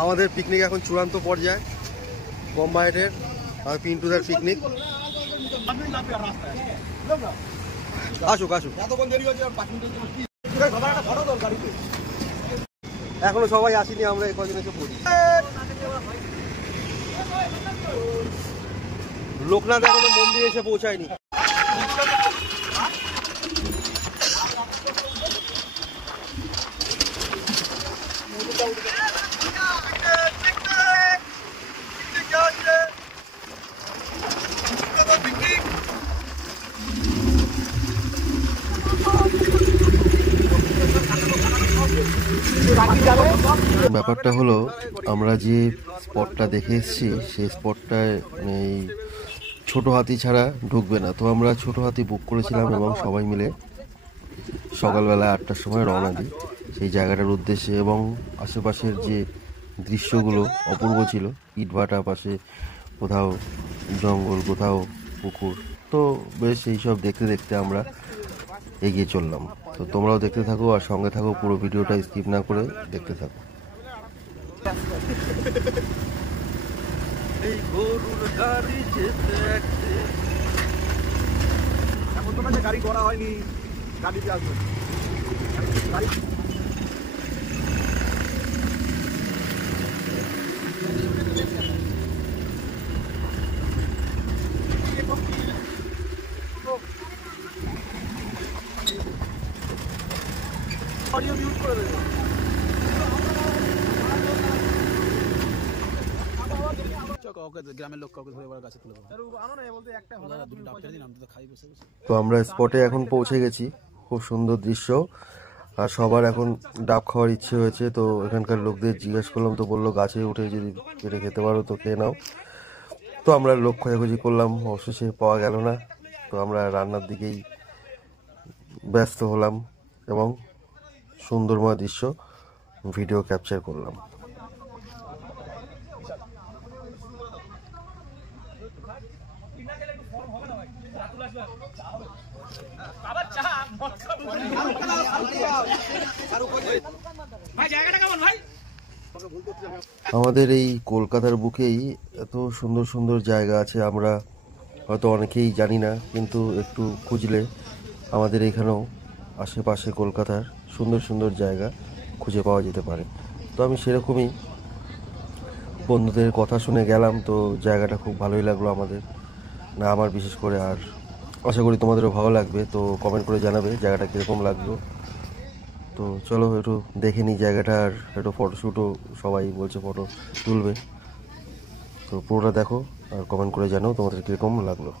আমাদের পিকনিক এখন চূড়ান্ত পর্যায়ে, বোম্বাইয়ের আর পিন্টুদার পিকনিক। আসুক আসুক, এখনো সবাই আসিনি, আমরা এই কদিন এসে পড়ি। লোকনাথ এখনো মন্দিরে এসে পৌঁছায়নি। ব্যাপারটা হলো, আমরা যে স্পটটা দেখে এসেছি সেই স্পটটায় এই ছোট হাতি ছাড়া ঢুকবে না। তো আমরা ছোট হাতি বুক করেছিলাম এবং সবাই মিলে সকালবেলা 8টার সময় রওনা দিই সেই জায়গাটার উদ্দেশ্যে। এবং আশেপাশের যে দৃশ্যগুলো অপূর্ব ছিল, ইটভাটা পাশে, কোথাও জঙ্গল, কোথাও পুকুর। তো বেশ এইসব দেখতে দেখতে আমরা এগিয়ে চললাম। তো তোমরাও দেখতে থাকো আর সঙ্গে থাকো, পুরো ভিডিওটা স্কিপ না করে দেখতে থাকো। এই গরুর গাড়ি যেতে এখন তো গাড়ি করা হয়নি, গাড়িতে আসবে। তো আমরা স্পটে এখন পৌঁছে গেছি, খুব সুন্দর দৃশ্য। আর সবার এখন ডাব খাওয়ার ইচ্ছে হয়েছে। তো এখানকার লোকদের জিজ্ঞেস করলাম, তো বললো গাছে উঠে যদি কেটে খেতে পারো তো খেয়ে নাও। তো আমরা লোক খোঁজাখুঁজি করলাম, অবশেষে পাওয়া গেল না। তো আমরা রান্নার দিকেই ব্যস্ত হলাম এবং সুন্দরময় দৃশ্য ভিডিও ক্যাপচার করলাম। আমাদের এই কলকাতার বুকেই এত সুন্দর সুন্দর জায়গা আছে, আমরা হয়তো অনেকেই জানি না, কিন্তু একটু খুঁজলে আমাদের এখানেও আশেপাশে কলকাতার সুন্দর সুন্দর জায়গা খুঁজে পাওয়া যেতে পারে। তো আমি সেরকমই বন্ধুদের কথা শুনে গেলাম। তো জায়গাটা খুব ভালোই লাগলো আমাদের, না আমার বিশেষ করে। আর আশা করি তোমাদেরও ভালো লাগবে। তো কমেন্ট করে জানাবে জায়গাটা কীরকম লাগলো। তো চলো একটু দেখে নিই জায়গাটা, আর একটু ফটোশ্যুটও সবাই বলছে ফটো তুলবে। তো পুরোটা দেখো আর কমেন্ট করে জানাও তোমাদের কীরকম লাগলো।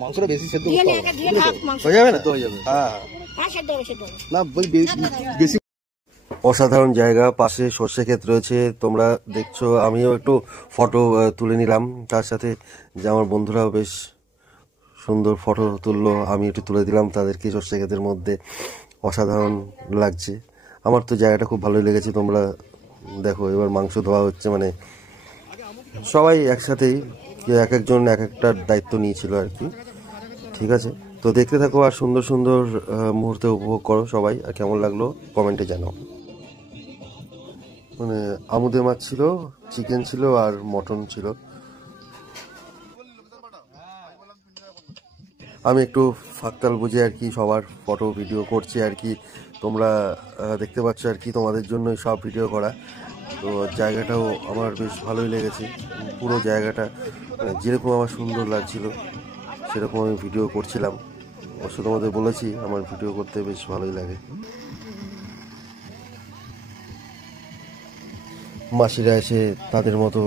মাংসটা বেশি সেদ্ধ হয়ে যাবে না? না বেশি। অসাধারণ জায়গা, পাশে সর্ষে ক্ষেত রয়েছে, তোমরা দেখছো। আমিও একটু ফটো তুলে নিলাম, তার সাথে যে আমার বন্ধুরাও বেশ সুন্দর ফটো তুললো, আমি একটু তুলে দিলাম তাদেরকে। সর্ষে ক্ষেতের মধ্যে অসাধারণ লাগছে। আমার তো জায়গাটা খুব ভালোই লেগেছে। তোমরা দেখো, এবার মাংস ধোয়া হচ্ছে, মানে সবাই একসাথেই, এক একজন এক একটা দায়িত্ব নিয়েছিল আর কি। ঠিক আছে, তো দেখতে থাকো আর সুন্দর সুন্দর মুহূর্তে উপভোগ করো সবাই। আর কেমন লাগলো কমেন্টে জানাও। মানে আমুদে মাছ ছিল, চিকেন ছিল আর মটন ছিল। আমি একটু ফাঁকতাল বুঝে আর কি সবার ফটো ভিডিও করছি আর কি। তোমরা দেখতে পাচ্ছ আর কি, তোমাদের জন্যই সব ভিডিও করা। তো জায়গাটাও আমার বেশ ভালোই লেগেছে। পুরো জায়গাটা যেরকম আমার সুন্দর লাগছিল সেরকম আমি ভিডিও করছিলাম। অবশ্য তোমাদের বলেছি আমার ভিডিও করতে বেশ ভালোই লাগে। মাসিরা এসে তাদের মতো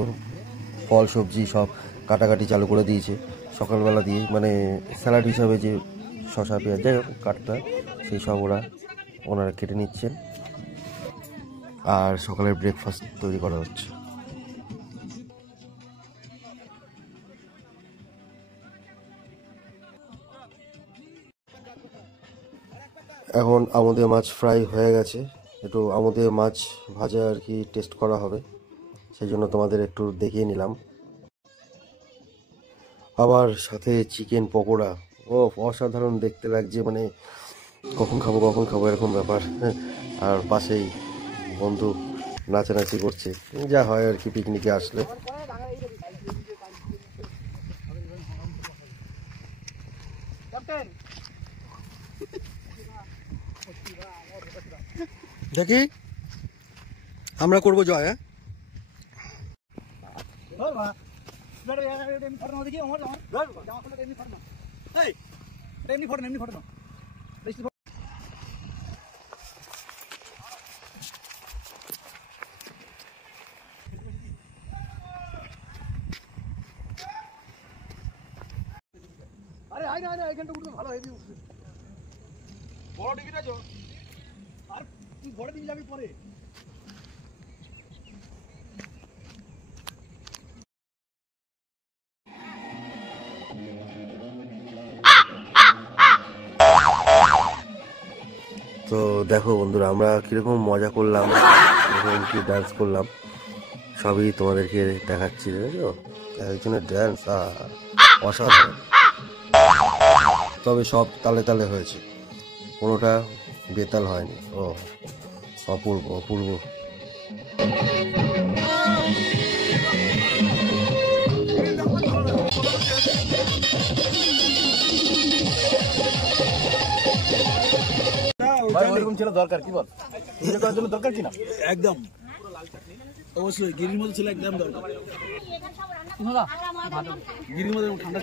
ফল সবজি সব কাটাকাটি চালু করে দিয়েছে সকালবেলা দিয়ে, মানে স্যালাড হিসাবে যে শশা পেঁয়াজ যাই হোক কাটটা, সেই সব ওনারা কেটে নিচ্ছেন। আর সকালের ব্রেকফাস্ট তৈরি করা হচ্ছে। এখন আমাদের মাছ ফ্রাই হয়ে গেছে, একটু আমুদে মাছ ভাজা আর কি টেস্ট করা হবে, সেই জন্য তোমাদের একটু দেখিয়ে নিলাম। আবার সাথে চিকেন পকোড়া, ও অসাধারণ দেখতে লাগছে, মানে কখন খাবো এরকম ব্যাপার। আর পাশেই বন্ধু নাচানাচি করছে, যা হয় আর কি পিকনিকে আসলে। দেখি আমরা করবো জয়। আরে আয় না এখানটা উঠতে ভালো হয়, বড় টিকিট আছে আর তুই বড় দিকে যাবি পরে। তো দেখো বন্ধুরা, আমরা কীরকম মজা করলাম, কীরকম কি ডান্স করলাম, সবই তোমাদেরকে দেখাচ্ছি। দেখেছো একজনের ডান্স অসাধারণ, তবে সব তালে তালে হয়েছে, কোনোটা বেতাল হয়নি। ও অপূর্ব অপূর্ব। ওরকম ছিল দরকার, কি বল করার জন্য দরকার কিনা? একদম অবশ্যই গিরির মধ্যে ছিল, একদম দরকার। গিরির মধ্যে ঠান্ডা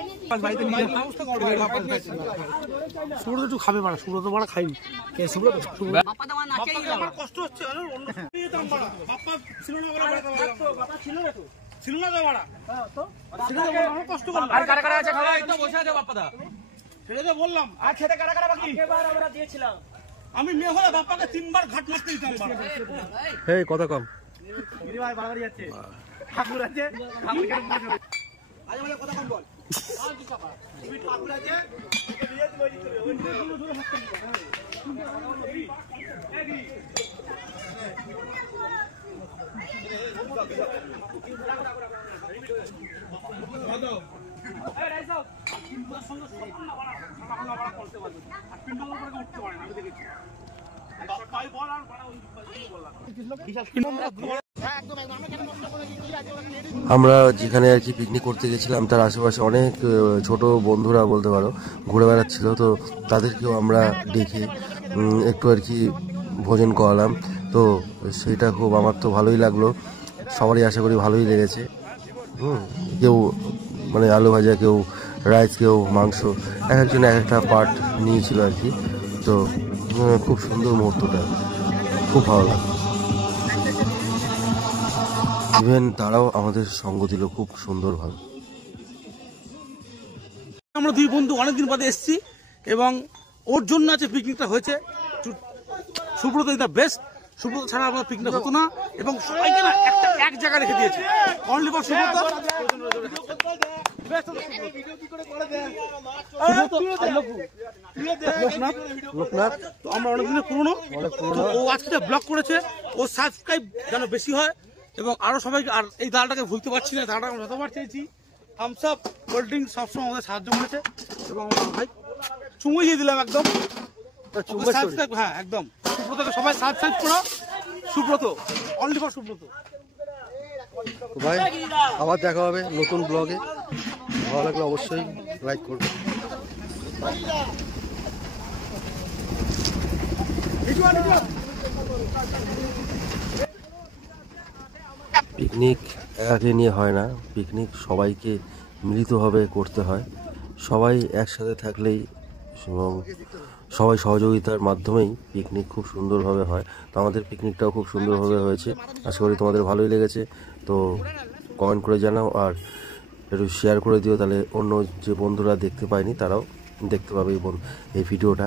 সুব্রত একটু খাবে, মারা সুব্রত মারা খাইনি। সুব্রত কষ্ট হচ্ছে, ছিল না তো মারা কষ্ট করলাম। আর কারা কারা আছে খাওয়া একটু বসে আছে বাপ্পাদা, সেটা বললাম। আর খেতে কারা কারা বাকি? আমরা দিয়েছিলাম। আমি মেয়ে হলে বাপ্পাকে 3 বার ঘাট মারতে দিতাম। এই কথা কম, ভাই বাড়াবাড়ি যাচ্ছে, ঠাকুর আছে কথা কম বল। ঠাকুর আছে আমরা যেখানে আর কি পিকনিক করতে গেছিলাম তার আশেপাশে অনেক ছোট বন্ধুরা বলতে পারো ঘুরে বেড়াচ্ছিল, তো তাদেরকেও আমরা ডেকে একটু আর কি ভোজন করালাম। তো সেটা খুব আমার তো ভালোই লাগলো, সবারই আশা করি ভালোই লেগেছে। কেউ মানে আলু ভাজা, কেউ রাইস, কেউ মাংস, এক একজন এক একটা পার্ট নিয়েছিল আর কি। তো খুব সুন্দর মুহূর্তটা, খুব ভালো লাগলো। ইভেন তারাও আমাদের সঙ্গ দিল খুব সুন্দরভাবে। আমরা দুই বন্ধু অনেকদিন বাদে এসেছি এবং ওর জন্য আছে পিকনিকটা হয়েছে। Subrata is the best, Subrata ছাড়া আমাদের পিকনিক হতো না এবং সবাইকে না এক জায়গায় রেখে দিয়েছে। Only for Subrata. লোকনাথ তো আমরা অনেকদিনের পুরনো, ও আজকে ব্লগ করেছে, ও সাবস্ক্রাইব যেন বেশি হয় এবং আরো সবাইকে। আর এই দালটাকে ভুলতে পারছি না, দালটা আমরা যতবার চেয়েছি। থামস আপ কোল্ড ড্রিঙ্ক সবসময় আমাদের সাহায্য করেছে এবং ভাই চুমুই দিয়ে দিলাম একদম। হ্যাঁ একদম, সুব্রতকে সবাই সাবস্ক্রাইব করো। Subrata, only for Subrata. ভাই আবার দেখা হবে নতুন ব্লগে, ভালো লাগলে অবশ্যই লাইক করবে। পিকনিক একাকে নিয়ে হয় না, পিকনিক সবাইকে মিলিতভাবে করতে হয়। সবাই একসাথে থাকলেই এবং সবাই সহযোগিতার মাধ্যমেই পিকনিক খুব সুন্দরভাবে হয়। তো আমাদের পিকনিকটাও খুব সুন্দরভাবে হয়েছে, আশা করি তোমাদের ভালোই লেগেছে। তো কমেন্ট করে জানাও আর একটু শেয়ার করে দিও, তাহলে অন্য যে বন্ধুরা দেখতে পায়নি তারাও দেখতে পাবে এই ভিডিওটা।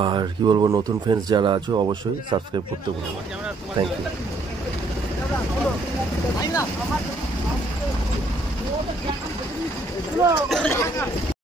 আর কি বলবো, নতুন ফ্রেন্ডস যারা আছো অবশ্যই সাবস্ক্রাইব করতে ভুলো না। Thank you.